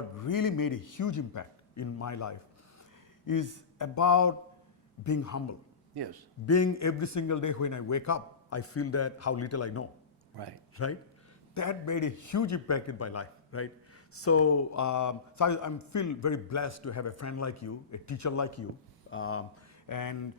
what really made a huge impact in my life is about being humble. Yes. Being every single day when I wake up, I feel that how little I know. Right. Right? That made a huge impact in my life, right? So, I feel very blessed to have a friend like you, a teacher like you, and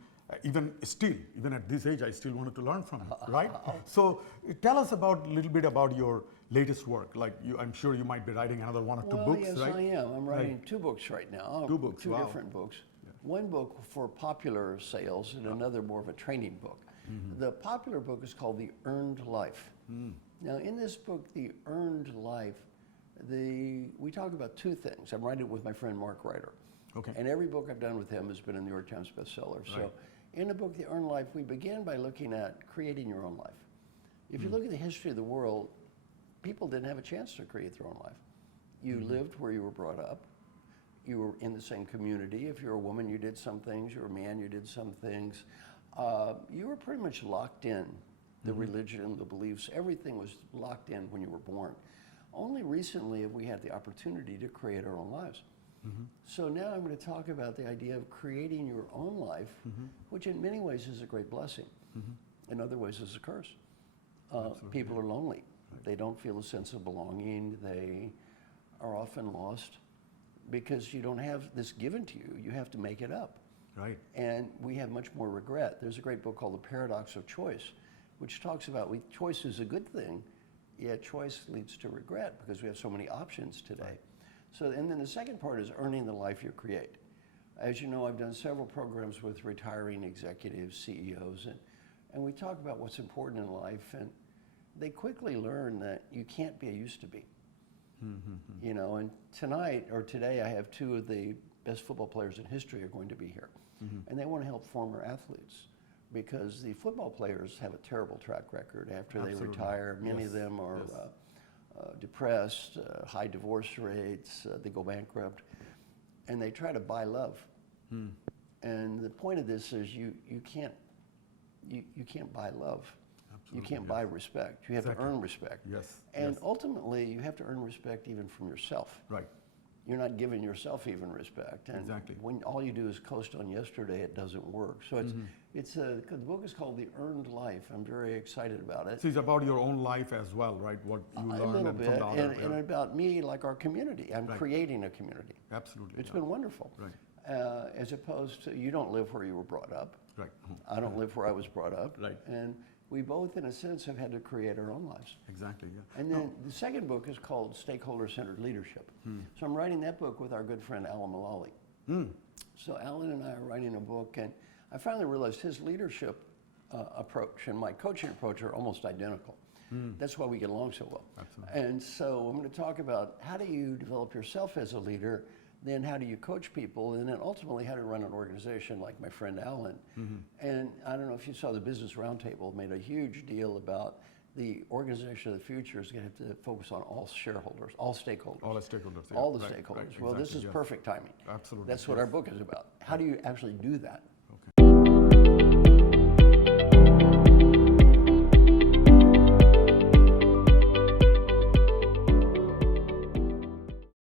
even at this age, I still wanted to learn from you, right? So, tell us a little bit about your latest work. Like, I'm sure you might be writing another one or two books, yes, right? I am. I'm writing 2 books right now. 2 books, Two wow. different books. Yeah. One book for popular sales and another more of a training book. The popular book is called The Earned Life. Now, in this book, The Earned Life, we talk about 2 things. I'm writing it with my friend Mark Ryder. Okay. And every book I've done with him has been a New York Times bestseller. Right. So in the book, The Earned Life, we begin by looking at creating your own life. If you look at the history of the world, people didn't have a chance to create their own life. You lived where you were brought up. You were in the same community. If you're a woman, you did some things. You're a man, you did some things. You were pretty much locked in. The religion, the beliefs, everything was locked in when you were born. Only recently have we had the opportunity to create our own lives. So now I'm going to talk about the idea of creating your own life, which in many ways is a great blessing. In other ways is a curse. People are lonely. Right. They don't feel a sense of belonging. They are often lost because you don't have this given to you. You have to make it up. Right. And we have much more regret. There's a great book called The Paradox of Choice, which talks about choice is a good thing, yet choice leads to regret because we have so many options today. Right. So, and then the second part is earning the life you create. As you know, I've done several programs with retiring executives, CEOs, and we talk about what's important in life, and they quickly learn that you can't be a used to be. You know, and tonight or today I have 2 of the best football players in history are going to be here. And they want to help former athletes because the football players have a terrible track record after they retire. Many of them are depressed, high divorce rates, they go bankrupt, and they try to buy love. And the point of this is you can't buy love. Absolutely, you can't buy respect. You have to earn respect. Yes. And ultimately, you have to earn respect even from yourself. Right. You're not giving yourself even respect. And when all you do is coast on yesterday, it doesn't work. So the book is called The Earned Life. I'm very excited about it. So it's about your own life as well, right? What you learned a little bit, from the other, and about me, like our community. I'm creating a community. Absolutely. It's been wonderful. Right. As opposed to, you don't live where you were brought up. Right. I don't live where I was brought up. Right. And we both, in a sense, have had to create our own lives. Exactly, yeah. And then the second book is called Stakeholder-Centered Leadership. So I'm writing that book with our good friend Alan Mullally. So Alan and I are writing a book, and I finally realized his leadership approach and my coaching approach are almost identical. That's why we get along so well. Absolutely. And so I'm going to talk about how do you develop yourself as a leader, then how do you coach people, and then ultimately how to run an organization like my friend Alan. And I don't know if you saw the Business Roundtable made a huge deal about the organization of the future is going to have to focus on all shareholders, all stakeholders. All the stakeholders. Yeah. All the stakeholders. Well, this is perfect timing. Absolutely. That's what our book is about. How do you actually do that?